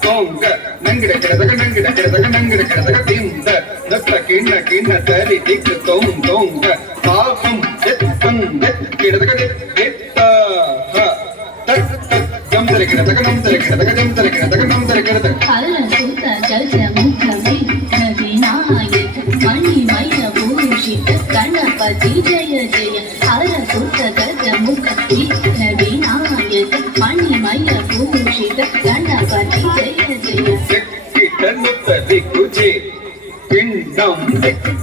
சோங்க நங்கிட கிடதக நங்கிட கிடதக நங்கிட கிடதக திந்த நத்த கிண்ண கிண்ண தரி திக்கு தோங்க பாகம் எத்தம் கிடதக எத்த தக் தக் ஜம்தர கிடதக நம்தர கிடதக ஜம்தர கிடதக நம்தர கிடதக கள்ள சுத்த ஜல்ஜ முக்லவி நவிநாயக மணிமய பூஷித ಗಣಪತಿ ಜಯ ಜಯ ಹರ ಸುತ ಗಜ ಮುಖ ವಿಘ್ನವಿನಾಯಕ ಮಣಿಮಯ ಭೂಷಿತ ಗಣಪತಿ ಜಯ ಜಯ ಕಿಟ್ಟನುತ್ತ ದಿಕ್ಕುಜೆ ಪಿಂಡಂ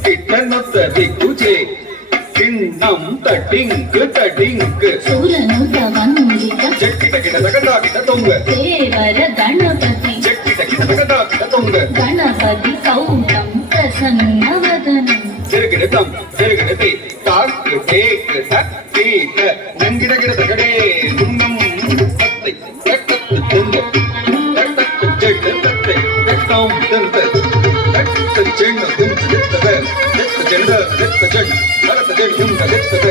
ಕಿಟ್ಟನುತ್ತ ದಿಕ್ಕುಜೆ ಪಿಂಡಂ ತಟಿಂಕ್ ಸುರನುತ ವಂದಿತ ಚಕ್ಕಿಟ ಗಿಡದಗದಾಗಿಟ ತೊಂಗ ದೇವರ ಗಣಪತಿ ಚಕ್ಕಿಟ ಗಿಡದಗದಾಗಿಟ ತೊಂಗ ಗಣಪತಿ ಕೌಟಂ ಪ್ರಸನ್ನವದನಂ ತಿರುಗಿಡತಂ ತಿರುಗಿಡತಿ ತಾಕ್ ಟೇಕ್ ತಕ್ ಟೀಕ ನಂಗಿಡ ಗಿಡದಗಡೆ ದುಂಗಂ ತತ್ತೈ ತಕ್ಕತ್ತು ತುಂಗ ತಕ್ಕತ್ತು ಜಡ್ಡ ತತ್ತೈ ತಕ್ಕಾಂ ತಂತ ತಕ್ಕ ಚೆಂಡ ತುಂಗ ತಿತ್ತದ ತೆತ್ತ ಜಂಡ ತೆತ್ತ ಜಡ್ ನಡತ ಜಡ್ ತುಂಗ ತೆತ್ತದ